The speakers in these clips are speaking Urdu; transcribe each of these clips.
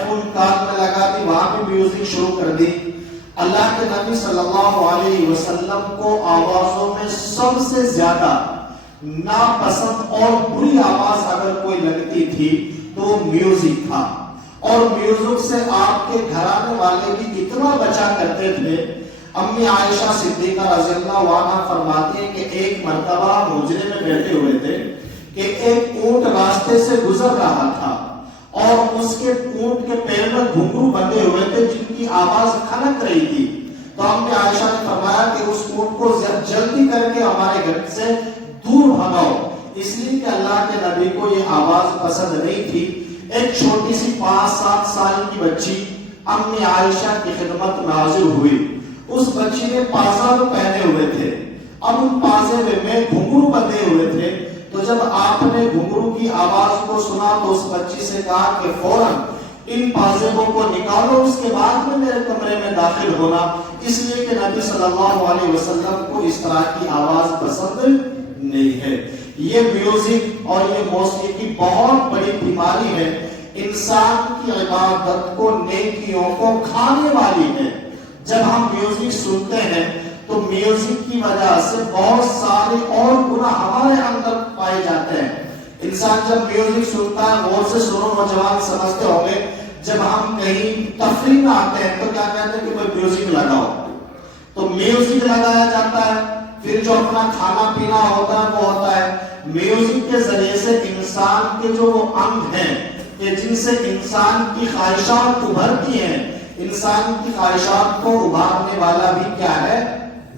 فون کان میں لگا دی، وہاں بھی میوزک شروع کر دی۔ اللہ کے نبی صلی اللہ علیہ وسلم کو آوازوں میں سب سے زیادہ ناپسند اور بری آواز اگر کوئی لگتی تھی تو وہ میوزک تھا، اور میوزک سے آپ کے گھرانے والے بھی اتنا بچا کرتے تھے۔ امی عائشہ صدیقہ رضی اللہ عنہا فرماتی ہیں کہ ایک مرتبہ حجرے میں بیٹھے ہوئے تھے کہ ایک اونٹ راستے سے گزر رہا تھا اور اس کے اونٹ کے پیر میں گھنگرو بندھے ہوئے تھے جن کی آواز کھنک رہی تھی۔ تو امی عائشہ نے فرمایا کہ اس اونٹ کو جلدی کر کے ہمارے گھر سے دور بھگاؤ، اس لیے کہ اللہ کے نبی کو یہ آواز پسند نہیں تھی۔ ایک چھوٹی سی 5-7 سال کی بچی امی عائشہ کی خدمت میں حاضر ہوئی۔ اس بچی نے پازاب پہنے ہوئے تھے، اب ان پازیبے میں گھنگرو بندھے ہوئے تھے۔ تو جب آپ نے گھنگرو کی آواز کو سنا تو اس بچی سے کہا کہ فوراً ان پازیبوں کو نکالو، اس کے بعد میں میرے کمرے میں داخل ہونا، اس لیے کہ نبی صلی اللہ علیہ وسلم کو اس طرح کی آواز پسند نہیں ہے۔ یہ میوزک اور یہ موسیقی بہت بڑی بیماری ہے، انسان کی عبادت کو، نیکیوں کو کھانے والی ہے۔ جب ہم میوزک سنتے ہیں تو میوزک کی وجہ سے بہت سارے اور گناہ ہمارے اندر پائے جاتے ہیں۔ انسان جب میوزک سنتا ہے، غور سے سنو نوجوان سمجھتے ہوں گے، جب ہم کہیں تفریح میں آتے ہیں تو کیا کہتے ہیں کہ بھائی میوزک لگاؤ، تو میوزک لگایا جاتا ہے، پھر جو اپنا کھانا پینا ہوتا ہے وہ ہوتا ہے۔ میوزک کے ذریعے سے انسان کے جو وہ انگ ہیں کہ جن سے انسان کی خواہشات ابھرتی ہیں، انسان کی خواہشات کو ابھارنے والا بھی کیا ہے؟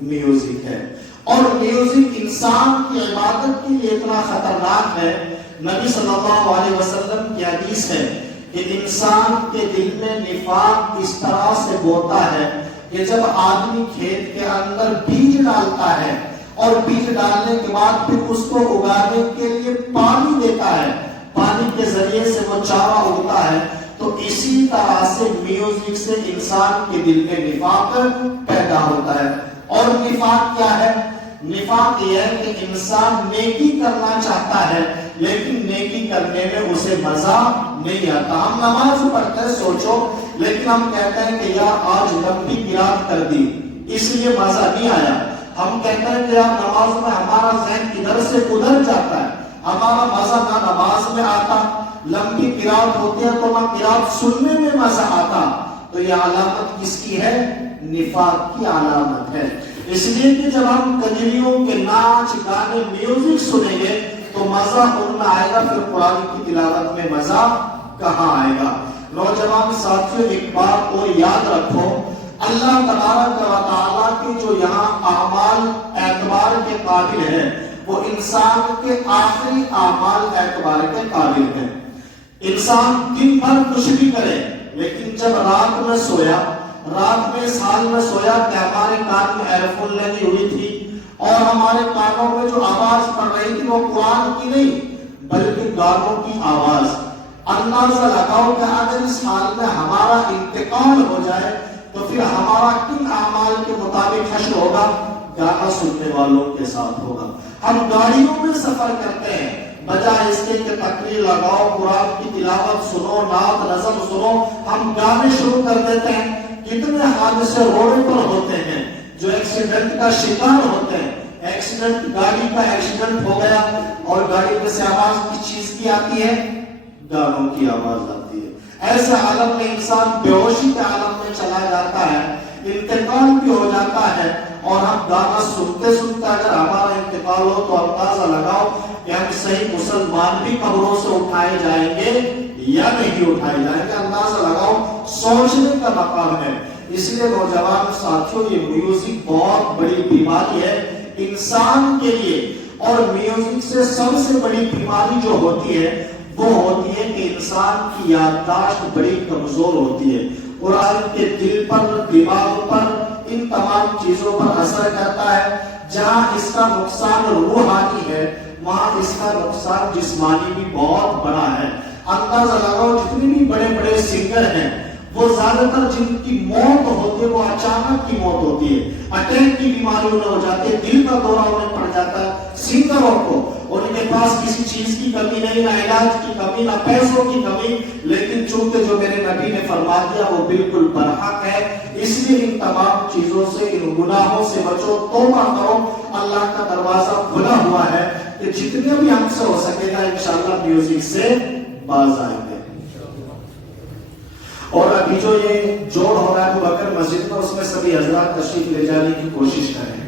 میوزک ہے۔ اور میوزک انسان کی عبادت کے لیے اتنا خطرناک ہے، نبی صلی اللہ علیہ وسلم کی حدیث ہے کہ انسان کے دل میں نفاق اس طرح سے بوتا ہے کہ جب آدمی کھیت کے اندر بیج ڈالتا ہے اور بیج ڈالنے کے بعد پھر اس کو اگانے کے لیے پانی دیتا ہے، پانی کے ذریعے سے وہ چارہ اگتا ہے، تو اسی طرح سے میوزک سے انسان کے دل میں نفاق پیدا ہوتا ہے۔ اور نفاق کیا ہے؟ نفاق یہ ہے کہ انسان نیکی کرنا چاہتا ہے لیکن نیکی کرنے میں اسے مزہ نہیں آتا۔ ہم نماز پڑھتے ہیں، سوچو، لیکن ہم کہتے ہیں کہ یار آج لمبی قرات کر دی اس لیے مزہ نہیں آیا۔ ہم کہتے ہیں کہ یار نماز میں ہمارا ذہن ادھر سے ادھر جاتا ہے، ہمارا مزہ نہ نماز میں آتا، لمبی قرات ہوتی ہے تو نہ قرات سننے میں مزہ آتا۔ تو یہ علامت کس کی ہے؟ نفاق کی علامت ہے۔ اس لیے کہ جب ہم کجریوں کے ناچ گانے میوزک سنیں گے تو مزہ ان میں آئے گا، پھر قرآن کی تلاوت میں مزہ کہاں آئے گا؟ نوجوان ساتھیوں، ایک بات اور یاد رکھو، اللہ تبارک و تعالیٰ کے جو یہاں اعمال اعتبار کے قابل ہیں وہ انسان کے آخری اعمال اعتبار کے قابل ہیں۔ انسان دن بھر کچھ بھی کرے لیکن جب رات میں سویا، رات میں اس حال میں سویا کہ ہمارے کان میں ایئر فون لگی ہوئی تھی اور ہمارے کانوں میں جو آواز پڑ رہی تھی وہ قرآن کی نہیں بلکہ گانوں کی آواز۔ اندازہ لگاؤ کہ اگر اس حال میں ہمارا انتقال ہو جائے تو پھر ہمارا کن اعمال کے مطابق حشر ہوگا؟ گانا سننے والوں کے ساتھ ہوگا۔ ہم گاڑیوں میں سفر کرتے ہیں، بجائے اس کے کہ تقریر لگاؤ، قرآن کی تلاوت سنو، نعت نظم سنو، ہم گانے شروع کر دیتے ہیں۔ کتنے حادثے روڈ پر ہوتے ہیں جو ایکسیڈنٹ کا شکار ہوتے ہیں۔ ایکسیڈنٹ، گاڑی کا ایکسیڈنٹ ہو گیا اور گاڑی میں سے آواز کس چیز کی آتی ہے؟ گانوں کی آواز آتی ہے۔ ایسے عالم میں انسان بے ہوشی کے عالم میں چلا جاتا ہے، انتقال بھی ہو جاتا ہے، اور ہم گانا سنتے سنتے اگر ہمارا انتقال ہو تو اندازہ لگاؤ کہ ہم صحیح مسلمان بھی قبروں سے اٹھائے جائیں گے یا نہیں اٹھائے جائیں گے؟ اندازہ لگاؤ، سوچنے کا مقام ہے۔ اس لیے نوجوان ساتھیوں، یہ میوزک بہت بڑی بیماری ہے انسان کے لیے، اور میوزک سے سب سے بڑی بیماری جو ہوتی ہے وہ ہوتی ہے کہ انسان کی یادداشت بڑی کمزور ہوتی ہے۔ قرآن کے دل پر، دماغ پر، ان تمام چیزوں پر اثر کرتا ہے۔ جہاں اس کا نقصان روحانی ہے وہاں اس کا نقصان جسمانی بھی بہت بڑا ہے۔ اندازہ لگاؤ، جتنے بھی بڑے بڑے سنگر ہیں وہ زیادہ تر جن کی موت ہوتی ہے وہ اچانک کی موت ہوتی ہے، اٹیک کی بیماری انہیں ہو جاتی ہے، دل کا دورہ انہیں پڑ جاتا ہے سنگروں کو، ان کے پاس کسی چیز کی کمی نہیں، نہ علاج کی کمی، نہ پیسوں کی کمی، لیکن چونکہ جو میرے نبی نے فرما دیا وہ بالکل برحق ہے، اس لیے ان تمام چیزوں سے، ان گناہوں سے بچو، توبہ کرو، اللہ کا دروازہ کھلا ہوا ہے کہ جتنے بھی ہم سے ہو سکے گا انشاءاللہ میوزک سے باز آئیں گے۔ اور ابھی جو یہ جوڑ ہو رہا ہے ابو بکر مسجد میں، اس میں سبھی حضرات تشریف لے جانے کی کوشش کریں۔